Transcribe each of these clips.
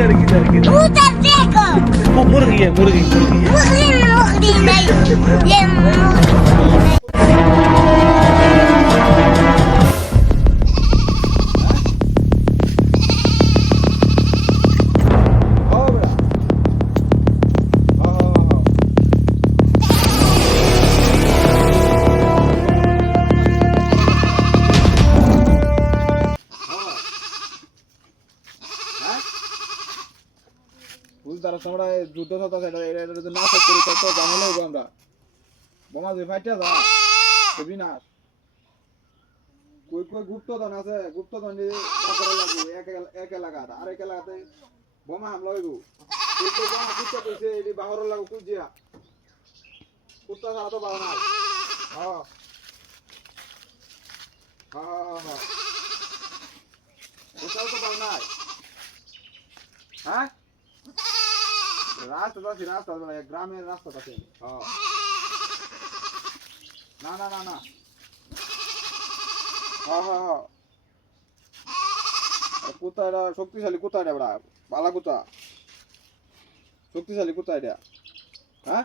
Puta seco. मुर्गी है मुर्गी मुर्गी मुखरी नहीं ये मुखरी তারা তোমরা যুদ্ধ হতো সেটা এটা যদি না করি কত ঝামেলা হইব আমরা বোমা যে ফাইটা যা তো বিনাশ কই কই গুপ্তধন আছে গুপ্তধন যে করা লাগবে এক এলাকা আর এক এলাকাতে বোমা হামলা হইব কই কই বোমা কুত্তা কইছে এই বাহর লাগো কুজিয়া কুত্তা ছাড়া তো বাও না হ্যাঁ হ্যাঁ কোথাও তো বাও নাই হ্যাঁ রাস্তা গ্রামের রাস্তা আছে না না না না কুত্তা এটা শক্তিশালী কুত্তা এটা বড়া বালা কুত্তা শক্তিশালী কুত্তা এটা হ্যাঁ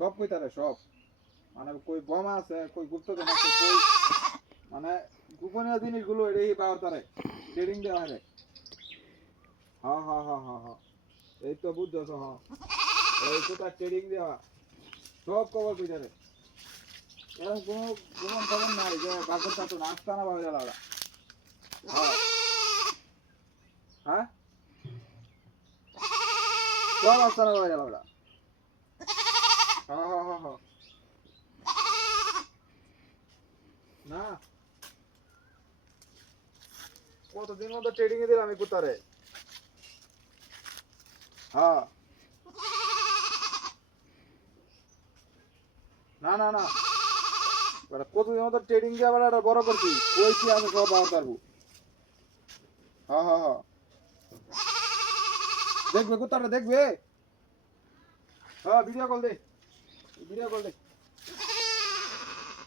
সব কইতারে সব মানে কই বোমা আছে কই গুপ্তধন আছে কই মানে গোপনীয় জিনিসগুলো এই পাওয়ার তারে ট্রেডিং দেওয়া হয় হ্যাঁ এই তো বুঝছো হ্যাঁ এই কোথা ট্রেডিং দেওয়া সব খবর বুঝারে এরকম কোনো গোপন খবর নাই যে বাগর চাতো নাস্তা না ভাবে জ্বালা হ্যাঁ সব আসতা না ভাবে জ্বালা হ্যাঁ না কতদিন মতো ট্রেডিং এ দিলাম আমি কুতারে হ্যাঁ না না না কতদিন মতো ট্রেডিং দিয়ে আবার একটা বড় করছি কই কি আছে সব পাওয়া পারবো হ্যাঁ দেখবে কুত্তাটা দেখবে হ্যাঁ ভিডিও কল দে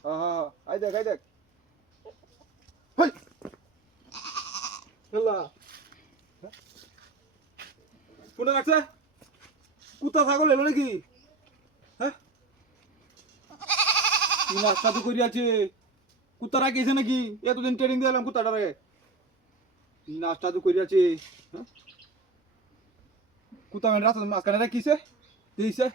হ্যাঁ আই দেখ হেলা শুনে রাখছে কুত্তা ছাগল এলো নাকি হ্যাঁ কি নাস্তা তো করি আছে কুত্তা রাখিয়েছে নাকি এতদিন ট্রেনিং দিলাম কুত্তাটারে কি নাস্তা তো করি আছে হ্যাঁ কুত্তা মানে রাস্তা মাঝখানে রাখিছে দিয়েছে